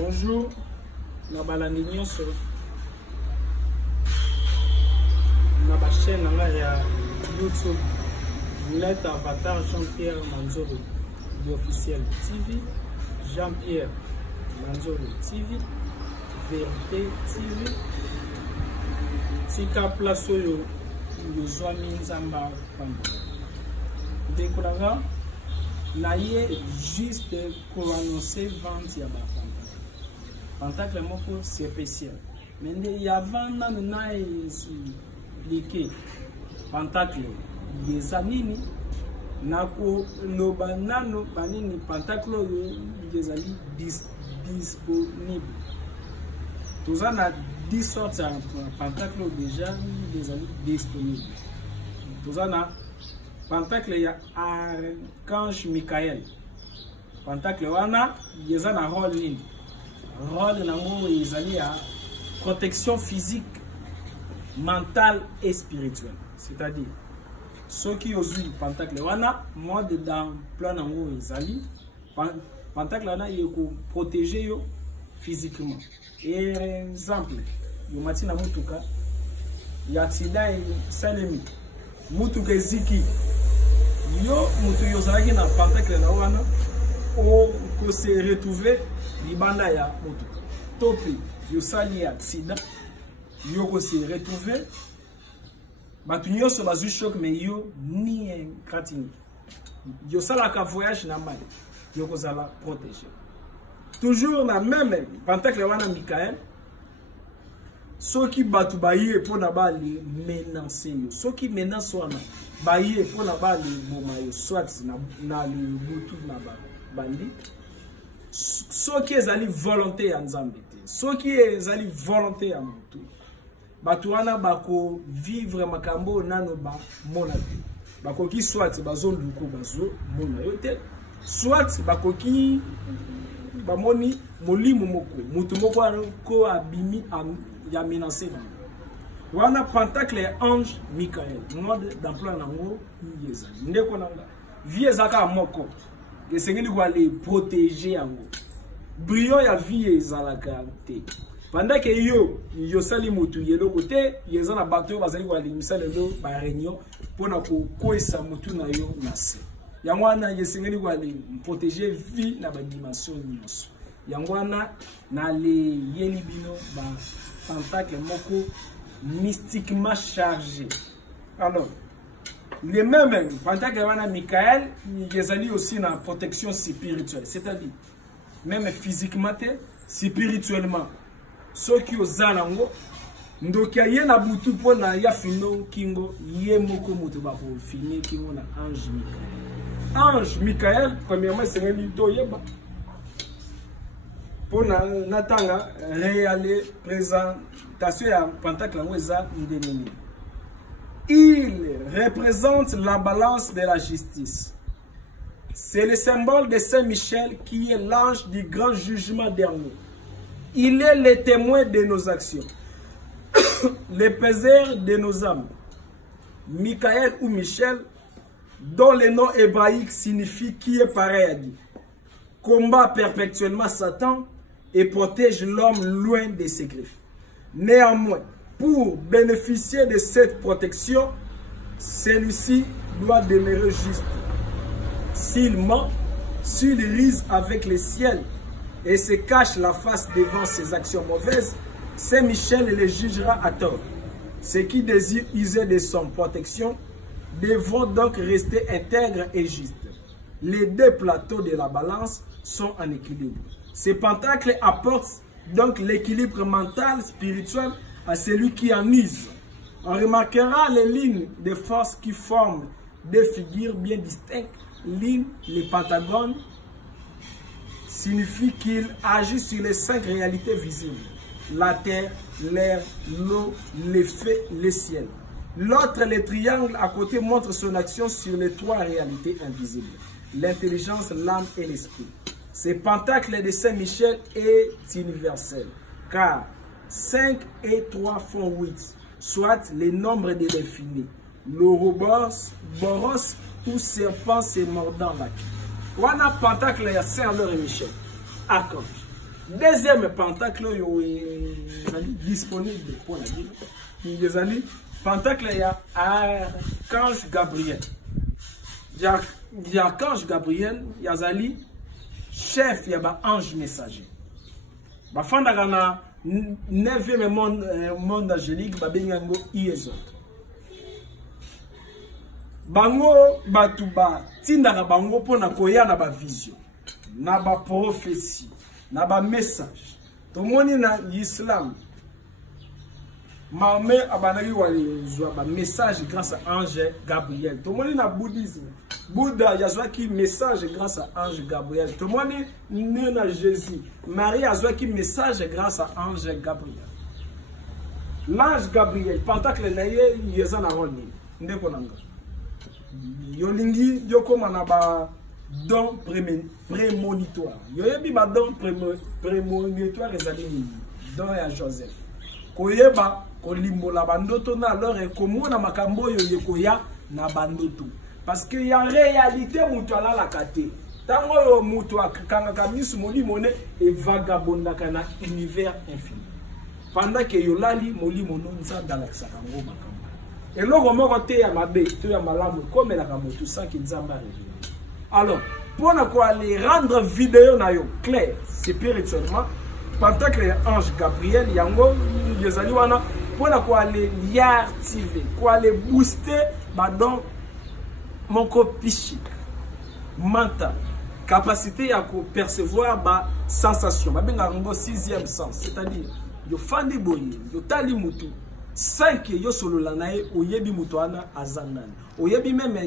Bonjour, nabalandi nyonso na ba chaîne ya YouTube Net Avatar Jean-Pierre Manzolo de officiel TV, Jean-Pierre Manzolo TV, Vérité TV. Tika place oyo yozwami nzamba pamba. Dekolanga na ye juste pour annoncer vente ya ba pentacle moko c'est spécial. Mais il y a vanda na expliquer pentacle yezanini nako loba nano banini pentacle yo yezali disponible. Tous en a 10 sortes de pentacle déjà yezali disponible. Tous en a pentacle ya Archange Michael. Pentacle wana yezana rôle nini? Rôle nango yezali ya protection physique, mentale et spirituelle. C'est-à-dire ceux qui osent pentacle wana mode dans plan nango yezali pentacle wana yeko protéger yo physiquement. Et exemple, yo matina mutuka ya accident salemi mutuka ziki yo mutu yo zalaki na pentacle na wana o ko se retrouver libanda ya mutuka topi yo sali accident yo ko se retrouver batu nyonso bazu choc mais yo ni incratini yo sala ka voyage na mal yo ko zala protéger toujours na même pentacle wana Michael. Ceux qui battent bailler pour na ba les menacer, ceux qui menacent wana bailler pour na ba les bomayo soit na le butu na ba bandi. Ceux qui ezali volonté ya nzambe te, ceux qui ezali volonté ya mutu batu wana bako vivre makambo nano ba mona te, bako ki soit bazo luko bazo mona yo te, soit bako ki bamoni molimo moko mutu moko ko abimi ya menacé. Wana pentacle ange Michael mode d'emploi nango yezali ndeko nanga vie ezaka moko esengeli kwa les protéger yango brillant ya vie ezalaka te pendant que yo sali mutu yelo côté yezana bato bazali kwa limisa lelo ba réunion pona ko koesa mutu na yo nase yango wana yesengeli kwa les protéger vie na ba dimension nyonso yango wana na le yelibino ba pentacle moko mystiquement chargé. Alors, les mêmes pentacle wana Michael, ils aussi dans protection spirituelle, c'est-à-dire même physiquement, spirituellement. Ceux qui ont zalango, ndokia yena butu pona ya fino kingo ye moko moto ba ko fini kingo na ange Michael. Ange Michael, premièrement, c'est un lito yeba. Pour natanga réalité présentation à pentacle il représente la balance de la justice. C'est le symbole de Saint Michel qui est l'ange du grand jugement dernier. Il est le témoin de nos actions, le peseur de nos âmes. Michael ou Michel, dont le nom hébraïque signifie qui est pareil à Dieu, combat perpétuellement Satan et protège l'homme loin de ses griffes. Néanmoins, pour bénéficier de cette protection, celui-ci doit demeurer juste. S'il ment, s'il rise avec le ciel et se cache la face devant ses actions mauvaises, Saint Michel le jugera à tort. Ceux qui désirent user de son protection devront donc rester intègres et justes. Les deux plateaux de la balance sont en équilibre. Ces pentacles apportent donc l'équilibre mental, spirituel à celui qui en use. On remarquera les lignes de force qui forment des figures bien distinctes. Lignes, les pentagones, signifient qu'il agit sur les 5 réalités visibles. La terre, l'air, l'eau, les feux, le ciel. L'autre, les triangles à côté, montre son action sur les 3 réalités invisibles. L'intelligence, l'âme et l'esprit. Ce pentacle de Saint-Michel est universel, car 5 et 3 font 8, soit le nombre de l'infini. L'Ouroboros, Boros ou serpent se mordant la queue. Wana pentacle ya Saint-Michel, archange. Deuxième pentacle est disponible pour la Bible. Les amis, pentacle il y a archange Gabriel. Il y a archange Gabriel, il y a Zali chef, il y a ange messager. Bafanda kana 9e monde angélique babengango Iezot. Bango batuba tindaka bango pona koya na ba vision, na ba prophétie, na ba message. Tomoni na Islam. Mahomet abanaki walizwa ba message grâce à ange Gabriel. Tomoni na bouddhisme. Bouddha yazwaki message grâce à ange Gabriel. Tomoni na Jésus. Marie yazwaki message grâce à ange Gabriel. L'ange Gabriel, pentacle na ye yeza na roni. Ndeko nanga. Yolingi yokoma na ba don prémonitoire. Yoyebi ba don prémonitoire ezali don ya Joseph. Koyeba kolimbola bandoto na alors komona makambo yo yekoya na bandoto. Parce que y a réalité mutu ala la kate. Tango yo mutu akanga kamisu molimo ne e vagabonda kana univers infini. Pendant que yo lali molimo no nza dalakisa kango makambo. Et loko moko te ya mabe, te ya malamu comme la kamotu sans qu'il nzamba révélé. Alors, pour aller rendre vidéo na yo clair spirituellement, pentacle ange Gabriel yango yezali wana pour aller y activer, pour aller booster badon mon psychique, mental, capacité à percevoir ba sensation, ba benga ngo 6e sens, c'est-à-dire yo fandi boye, yo tali mutu 5 yo solo la nae oyebi mutoana azanani oyebi même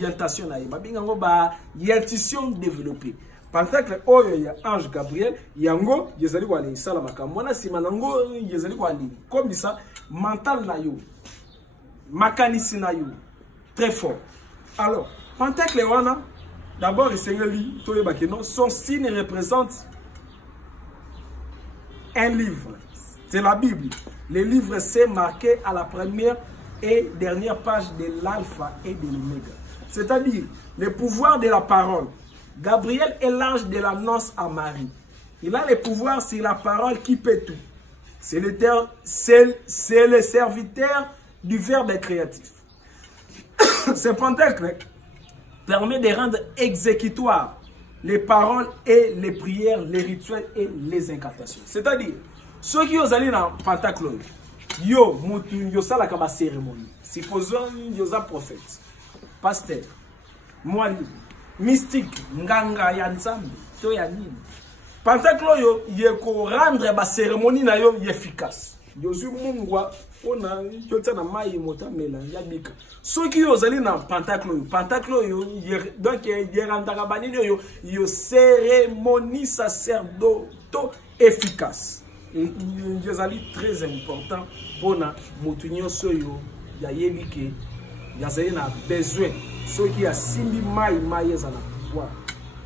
yentation nae ba binga ngo ba yentation développée pentacle oyo ya ange Gabriel yango yezali kwa le sala makambo na sima nango yezali kwa li comme ça mental na yo makanisi na yo très fort. Alors pentacle wana d'abord esengeli toyeba ke non son signe représente un livre, c'est la Bible. Le livre c'est marqué à la première et dernière page de l'alpha et de l'oméga. C'est-à-dire le pouvoir de la parole. Gabriel est l'ange de l'annonce à Marie. Il a le pouvoir sur la parole qui peut tout. C'est le serviteur du verbe créatif. Ce pentacle permet de rendre exécutoire les paroles et les prières, les rituels et les incantations. C'est-à-dire, ceux qui ont allé dans le pentacle, yo sala kama cérémonie. Supposons yosa prophète, pasteur, moine, mystique, nganga ya nzambe, to ya nini. Pentacle yo yeko rendre ba cérémonie na yo efficace. Yosu mungwa ona yotsa na mai motamela ya bika. Ceux qui ont allé dans pentacle yo donc yerandaka banini yo cérémonie sacerdoto efficace. Et c'est très important pour nous soyo ya yebike ya na besoin ceux qui a simbi mai za na pouvoir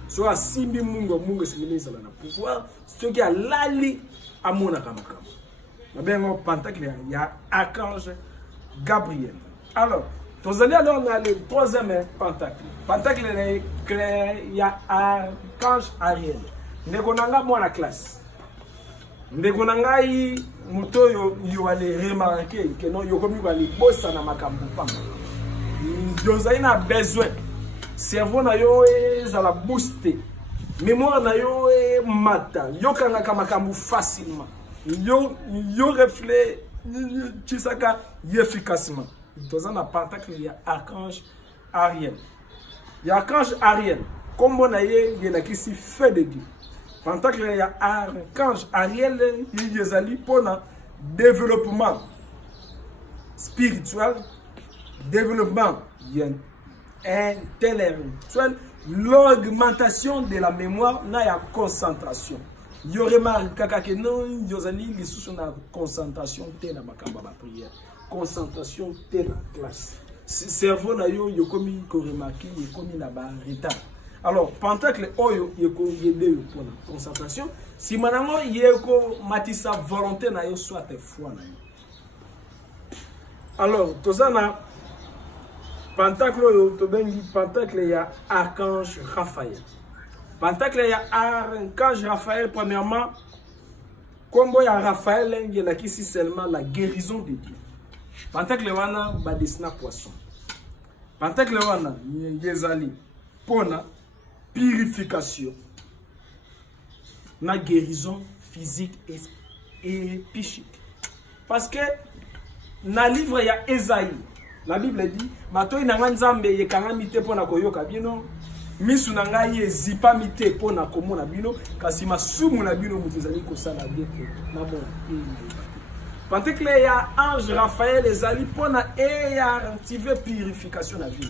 ceux a simbi mungo simbi za na pouvoir ceux qui a lali amona kamakama mabengo pentacle ya archange Gabriel. Alors vous allez alors dans le troisième pentacle ya archange Ariel nekonanga moi la classe. Ndeko na ngai muto yo ale remarquer que non yo komi bali bossa na makambo pamba. Yo zaina besoin. Cerveau na yo za la booster. Mémoire na yo mata. Yo kanga kama makambo facilement. Yo reflet chisaka efficacement. Toza na pentacle ya archange Ariel. Ya archange Ariel kombo na ye na kisi feu de Dieu. Pentacle ya archange Ariel yezali pona développement spirituel, développement intellectuel, l'augmentation de la mémoire na ya concentration. Yo remarque kaka que non yozali lisusu na concentration te na makamba ba prière, concentration te na classe. Cerveau na yo komi ko remarquer yo komi na ba retard. Alors, pentacle oyo yeko yede pour la concentration. Si manango yeko matisa volonté na yo soit foi na yo. Alors, tozana pentacle oyo to bengi pentacle ya archange Raphaël. Pentacle, il y a Archange Raphaël, premièrement. Comme il y a Raphaël, il y a ici seulement la guérison de Dieu. Pentacle, il y a Badesna Poisson. Pentacle, il y a pour la purification, la guérison physique et psychique. Parce que dans le livre, il y a Esaïe. La Bible dit, Mato inanganzambe ye kangamite pona koyoka bino, misu nangaye zipa mite pona komona bino, kasi masumu na bino mutezali kosala bieko na bon. Pentacle ya ange Raphaël ezali pona ya activer purification na vie.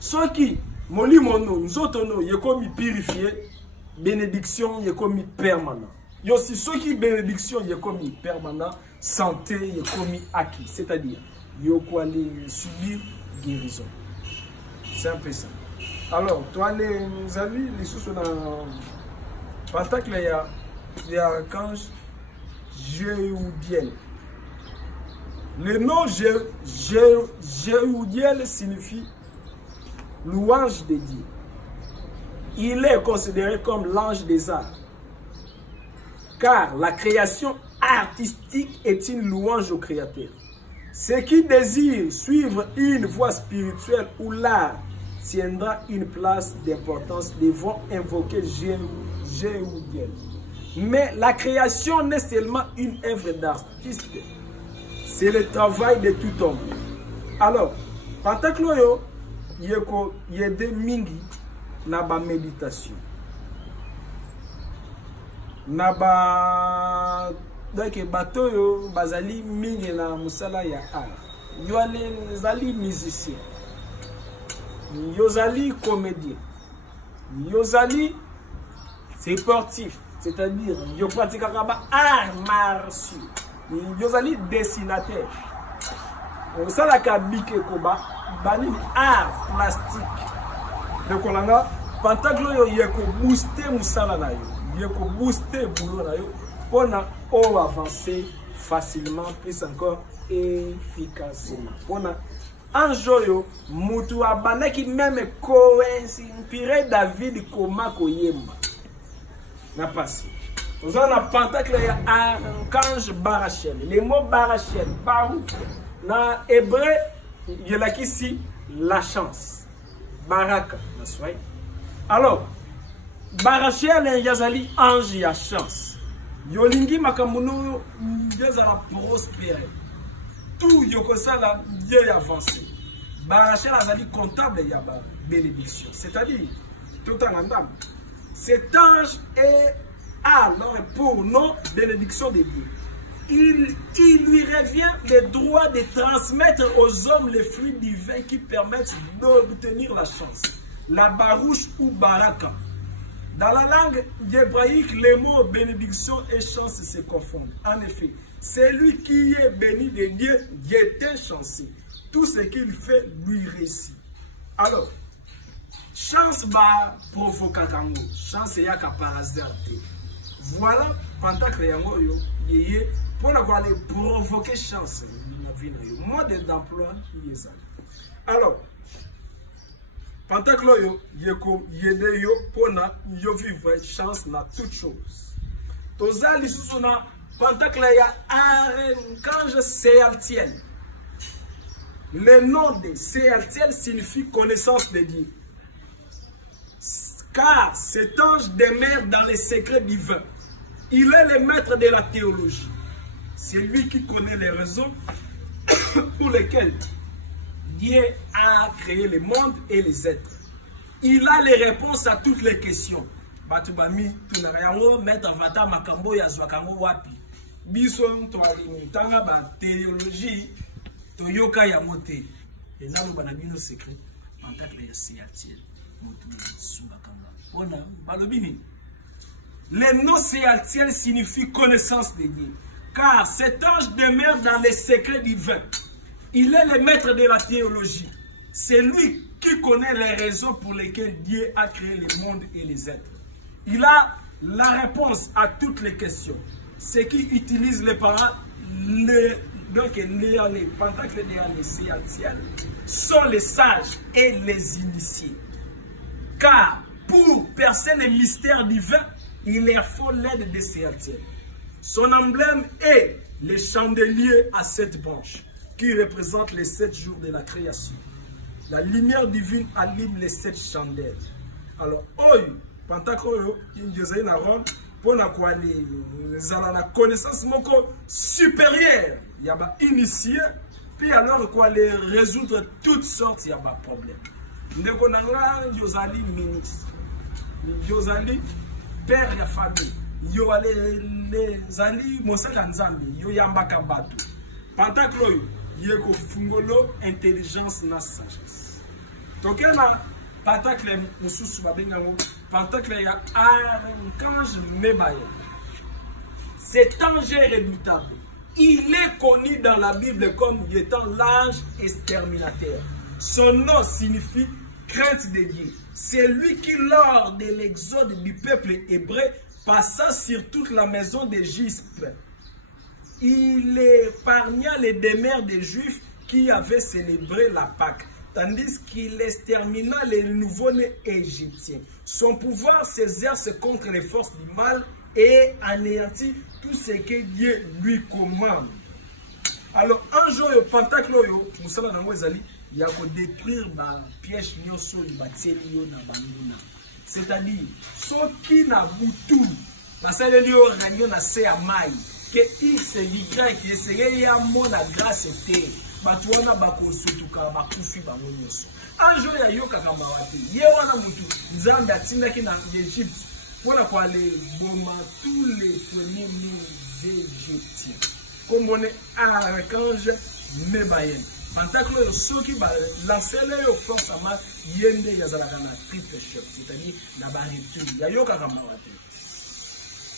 Soki molimo no nzoto no yekomi purifier, bénédiction yekomi permanent. Yo si soki bénédiction yekomi permanent, santé yekomi acquis, c'est-à-dire yo quoi aller subir guérison. C'est un peu ça. Alors, toi les amis, les sous dans Pentacle, il y a archange Jéhoudiel. Le nom Jéhoudiel signifie louange de Dieu. Il est considéré comme l'ange des arts. Car la création artistique est une louange au Créateur. Ceux qui désirent suivre une voie spirituelle où l'art tiendra une place d'importance devront invoquer Jéhoudiel. Mais la création n'est seulement une œuvre d'artiste. C'est le travail de tout homme. Alors, Pentacle, il y a des mingi na ba méditation. Na ba donc bato yo bazali mingi na musala ya art. Yo zali musicien. Yo zali comédien. Yo zali sportif, c'est-à-dire yo pratique art martiaux. Yo zali dessinateur. On sala ka bike koba bani art plastique. Donc on a Pentacle yo yeko booster musala na yo. Yeko booster boulot na yo pour avancer facilement, plus encore efficacement. Pour un jour, mutu abana qui même inspiré David Koma Koyemba. N'a passé. Nous avons un Pentacle et archange Barachel. Les mots Barachel, Barou, dans hébreu, il y a ici la chance. Baraka, alors, Barachel, yazali ange ya chance. Yolingi makamuno yazala prospérer. Tout yokosala Dieu avancé. Barachel azali comptable ya ba bénédiction. C'est-à-dire, tout en andam. Cet ange est alors pour nos bénédictions de Dieu. Il lui revient le droit de transmettre aux hommes les fruits divins qui permettent d'obtenir la chance. La barouche ou baraka. Dans la langue hébraïque, les mots bénédiction et chance se confondent. En effet, celui qui est béni de Dieu, Dieu est chanceux. Tout ce qu'il fait lui réussit. Alors, chance va provoquer kango. Chance ya ka par hasard. Voilà, Pentacle yango yo yeye pour avoir les provoquer chance. Mode d'emploi yesa. Alors, Pentacle yo yeko yede yo pona yo vivre chance na toute chose. Tozali susuna Pentacle ya archange Séaltiel. Le nom de Séaltiel signifie connaissance de Dieu. Car cet ange demeure dans les secrets divins. Il est le maître de la théologie. C'est lui qui connaît les raisons pour lesquelles Dieu a créé le monde et les êtres. Il a les réponses à toutes les questions. Batubami, tunayango, maître vata makambo ya zwakango wapi. Biso toalini tanga ba théologie toyoka ya moté. Et nalo banabino secret Pentacle ya Séaltiel. Le nom Séaltiel signifie connaissance de Dieu. Car cet ange demeure dans les secrets divins. Il est le maître de la théologie. C'est lui qui connaît les raisons pour lesquelles Dieu a créé le monde et les êtres. Il a la réponse à toutes les questions. Ceux qui utilisent les paroles, donc les Pentacles de Séaltiel, sont les sages et les initiés. Car Pour percer les mystères divins, il leur faut l'aide des certitudes. Son emblème est le chandelier à 7 branches, qui représente les 7 jours de la création. La lumière divine allume les 7 chandelles. Alors, oyo, Pentakoyo, il y a un rôle pour la connaissance supérieure. Il y a initié, puis alors quoi les résoudre toutes sortes, il y a pas de problème. Ndeko nanga yozali ministre, yozali père de famille, yo les ali mosala nzambe, yo yambaka bato. Pantaklo yeko fungolo intelligence na sagesse. Tokena pantakle mususu babenga ngo pantakle ya archange Mebaye. Cet ange est redoutable. Il est connu dans la Bible comme étant l'ange exterminateur. Son nom signifie crainte de Dieu. C'est lui qui, lors de l'exode du peuple hébreu, passa sur toute la maison d'Égypte. Il épargna les demeures des Juifs qui avaient célébré la Pâque, tandis qu'il extermina les nouveau-nés égyptiens. Son pouvoir s'exerce contre les forces du mal et anéantit tout ce que Dieu lui commande. Alors, un jour, le Pentacle, il y a pour détruire ma piège nyoso libateli na banduna. C'est-à-dire, ceux qui n'a tout, parce que les gens na se amai, que il se livre qui essaye ya mona grâce était, batuona bako sutuka bakufi bango nyoso. Un jour ya yoka kama wati, ye wana mutu nzambe atinda ki na Égypte, pour la aller bomba tous les premiers égyptiens. Comme on est archange Mebaye. Pantaklo ceux qui va lancer les forces à mal, yende yazalaka na triple chef, c'est-à-dire la barrière, ya yoka kama wati.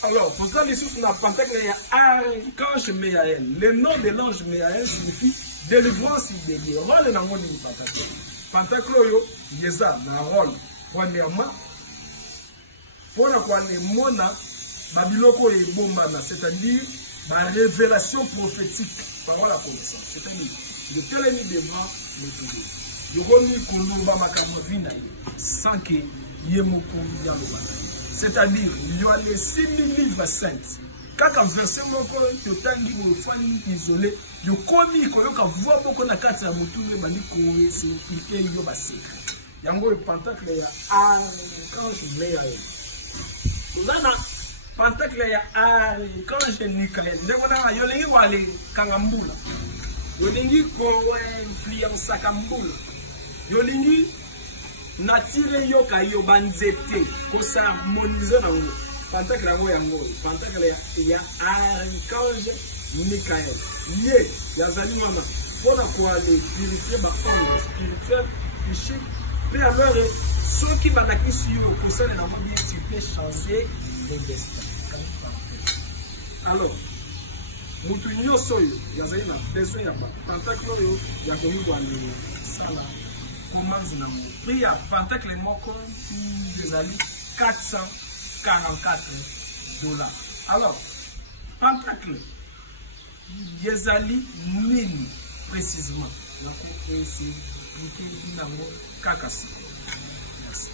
Alors, pour ça, les sources n'a Pantaklo ya archange Mebaye. Le nom de l'ange Mebaye signifie délivrance de Dieu. Rôle na ngoni Pantaklo. Pantaklo yo yeza na rôle. Premièrement, pour la quoi les mona babiloko et bombana, c'est-à-dire la révélation prophétique, parole à connaissance, c'est-à-dire de télémi devant le pays. Je remis Koulouba Makamavina sans que Yemoko Yaloba. C'est-à-dire, il y a les 6000 livres saints. Quand un verset total livre famille isolé, il y a commis qu'on a vu beaucoup de cartes à Moutou, les bandits qu'on c'est impliqué, il y a un secret. Il y a un peu de pantacle, il y a un archange Mebaye. Zana pantacle ya archange Michael. Ndekona yolingi wale kangambula. Yolingi ko influence kambula. Yolingi natire yo kayo banzete ko harmoniser na ngo. Pantacle ngo yango. Pantacle ya archange Michael. Ye yazali mama. Pona ko ale purifier ba onge spirituel péché. Puis alors ceux qui va naquir sur le conseil na mabie tu peux changer les destins. Alors, mutu nyoso yo yazali na besoin ya pantacle yo ya koyuwa le sala commandes na mo. Prix ya pantacle moko yazali $444. Alors, pantacle yazali nini précisément? La ko c'est pour que nous n'avons qu'à casser. Merci.